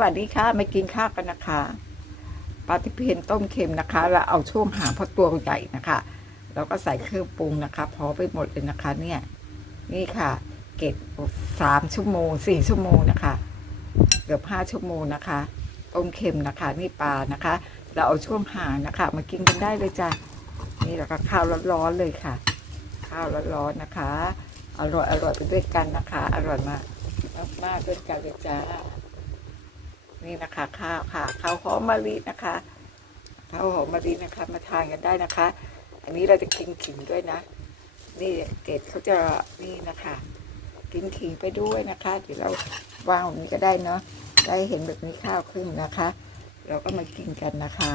วัสดีค่ะมากินข้าวกันนะคะปลาทิเพียนต้มเค็มนะคะ แล้วเอาช่วงหางเพราะตัวใหญ่นะคะ แล้วก็ใส่เครื่องปรุงนะคะพอไปหมดเลยนะคะ เนี่ย นี่ค่ะ เก็บสามชั่วโมงสี่ชั่วโมงนะคะ เกือบห้าชั่วโมงนะคะต้มเค็มนะคะ นี่ปลานะคะ เราเอาช่วงหางนะคะ มากินกันได้เลยจ้ะนี่แล้วก็ข้าวร้อนๆเลยค่ะ ข้าวร้อนๆนะคะ อร่อยอร่อยไปด้วยกันนะคะ อร่อยมากมากๆด้วยกันเลยจ้า นี่นะคะข้าวค่ะข้าวหอมมะลินะคะข้าวหอมมะลินะคะ มาทานกันได้นะคะ อันนี้เราจะกินขิงด้วยนะ นี่เกดเขาจะนี่นะคะ กินขิงไปด้วยนะคะเดี๋ยวเราวางแบบนี้ก็ได้เนาะได้เห็นแบบนี้ข้าวครึ่งนะคะ เราก็มากินกันนะคะ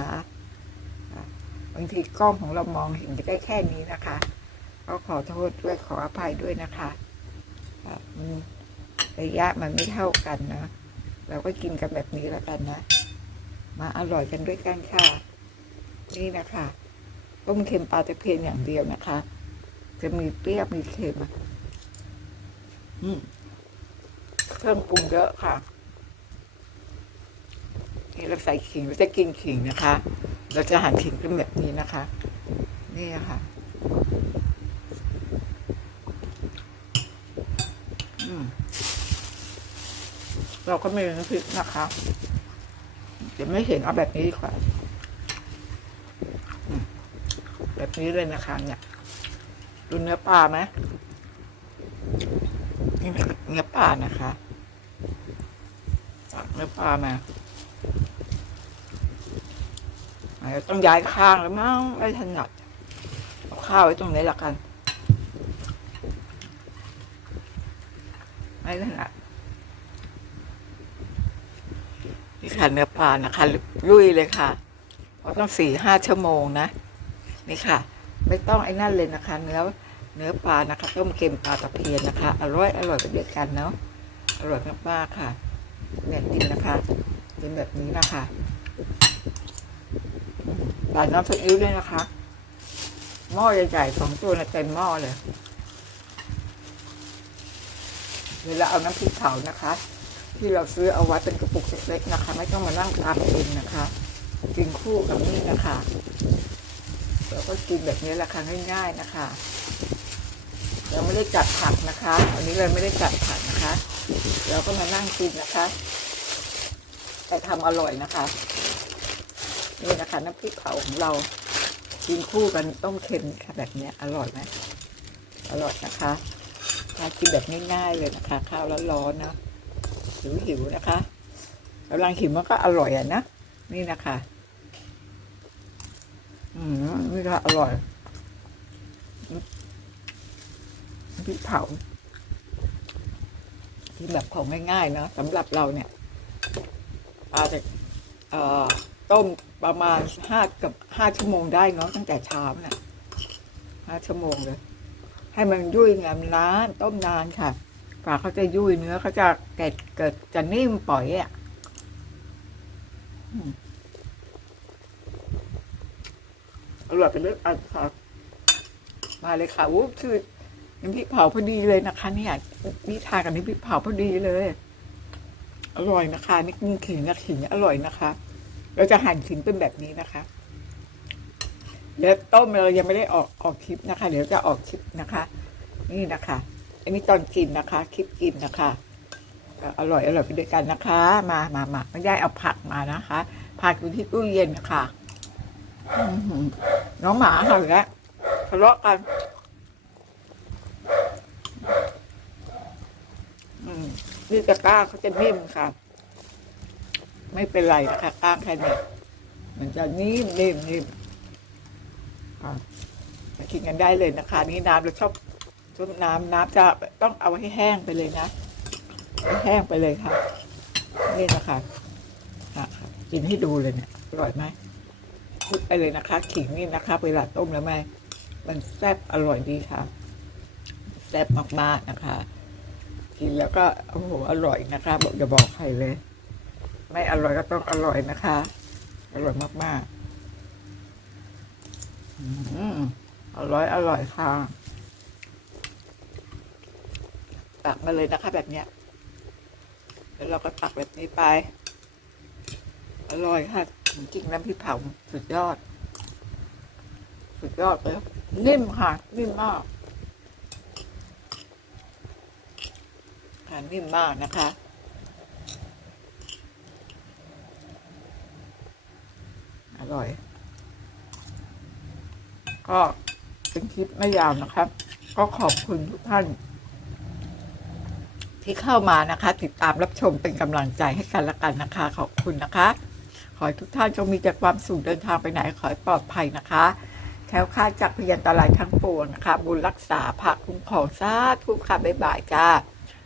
บางทีกล้องของเรามองเห็นได้แค่นี้นะคะก็ขอโทษด้วยขออภัยด้วยนะคะอะมันระยะมันไม่เท่ากันนะ เราก็กินกันแบบนี้แล้วกันนะ มาอร่อยกันด้วยกันค่ะ นี่นะคะต้มเค็มปลาตะเพียนอย่างเดียวนะคะ จะมีเปรี้ยวมีเค็มอะอืมเครื่องปรุงเยอะค่ะนี่เราใส่ขิงเราจะกินขิงนะคะ เราจะหั่นขิงเป็นแบบนี้นะคะ นี่ค่ะ อืม เราก็ไม่มีน้ำพริกนะคะเดี๋ยวไม่เห็นเอาแบบนี้ดีกว่าแบบนี้เลยนะคะ เนี่ยดูเนื้อปลาไหมนี่เนื้อปลานะคะเนื้อปลามาต้องย้ายข้างแล้วมั้งไม่ถนัดเอาข้าวไว้ตรงนี้ละกันไม่ถนัด นี่ค่ะเนื้อปลานะคะลุยเลยค่ะ เพราะต้องสี่ห้าชั่วโมงนะ นี่ค่ะ ไม่ต้องไอ้นั่นเลยนะคะ เนื้อเนื้อปลานะคะต้มเค็มปลาตะเพียนนะคะ อร่อยอร่อยไปด้วยกันเนาะอร่อยมากๆค่ะเนี่ยกินนะคะกินแบบนี้นะคะใส่น้ำซีอิ๊วด้วยนะคะ หม้อใหญ่ๆสองตัวนะเต็มหม้อเลยเวลาเอาน้ำพริกเผานะคะ ที่เราซื้อเอาไว้เป็นกระปุกเล็กๆนะคะ ไม่ต้องมานั่งทำเองนะคะกินคู่กับนี่นะคะเราก็กินแบบนี้แหละค่ะง่ายๆนะคะเราไม่ได้จัดผักนะคะวันนี้เราไม่ได้จัดผักนะคะ เราก็มานั่งกินนะคะแต่ทำอร่อยนะคะนี่นะคะน้ำพริกเผาของเรากินคู่กันต้มเค็มค่ะแบบนี้อร่อยไหมอร่อยนะคะมากินแบบง่ายๆเลยนะคะ ข้าวร้อนๆเนาะ หิวหิวนะคะกำลังหิวมันก็อร่อยอะนะ นี่นะคะ อืมนี่ก็อร่อยพริกเผา ที่แบบของง่ายๆเนาะสำหรับเราเนี่ยอาจจะต้มประมาณห้ากับห้าชั่วโมงได้เนาะตั้งแต่เช้าเนี่ยห้าชั่วโมงเลย ให้มันยุ่ยงามนานต้มนานค่ะ ปลาเขาจะยุ่ยเนื้อเขาจะเกิดเกิดจะนิ่มปล่อยอะอืมอร่อยเป็นเรื่องอันค่ะมาเลยค่ะวู้คือน้ำพริกเผาพอดีเลยนะคะเนี่ยนี่ทานกับน้ำพริกเผาพอดีเลย อร่อยนะคะนี่กินขิงนะขิงอร่อยนะคะ เราจะหั่นขิงเป็นแบบนี้นะคะเดี๋ยวต้มเรายังไม่ได้ออกออกคลิปนะคะ เดี๋ยวจะออกคลิปนะคะ นี่นะคะ อันนี้ตอนกินนะคะ คลิปกินนะคะ อร่อยอร่อยไปด้วยกันนะคะ มามามาไม่ได้เอาผักมานะคะ ผักอยู่ที่ตู้เย็นนะคะน้องหมาเห่าอีกแล้วทะเลาะกันนี่จะก้างเขาจะนิ่มค่ะ ไม่เป็นไรนะคะก้างแค่นี้มันจะนิ่มนิ่มนิ่มกินกันได้เลยนะคะ นี่น้ำเราชอบ ต้มน้ำน้ำจะต้องเอาให้แห้งไปเลยนะ แห้งไปเลยค่ะ นี่นะคะอะกินให้ดูเลยเนี่ยอร่อยไหมพูดไปเลยนะคะ ขิงนี่นะคะเวลาต้มแล้วไหมมันแซ่บอร่อยดีค่ะ แซ่บมากๆนะคะ กินแล้วก็โอ้โหอร่อยนะคะบอกอย่าบอกใครเลย ไม่อร่อยก็ต้องอร่อยนะคะ อร่อยมากๆอืมอร่อยอร่อยค่ะ ตักมาเลยนะคะแบบเนี้ยแล้วเราก็ตักแบบนี้ไป อร่อยค่ะจริงๆน้ำพริกเผาสุดยอด สุดยอดเลยนิ่มค่ะ นิ่มมากค่ะนิ่มมากนะคะอร่อย ก็เป็นคลิปไม่ยาวนะครับ ก็ขอบคุณทุกท่าน ที่เข้ามานะคะ ติดตามรับชมเป็นกำลังใจให้กันละกันนะคะ ขอบคุณนะคะ ขอให้ทุกท่านจงมีแต่ความสุขเดินทางไปไหนขอให้ปลอดภัยนะคะแถวค่าจากพยันตรายทั้งปวงนะคะ บุญรักษาผักคุ้มครองซาธุค่ะบ๊ายบายจ้า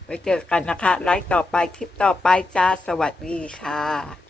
ไว้เจอกันนะคะ ไลฟ์ต่อไปคลิปต่อไปจ้าสวัสดีค่ะ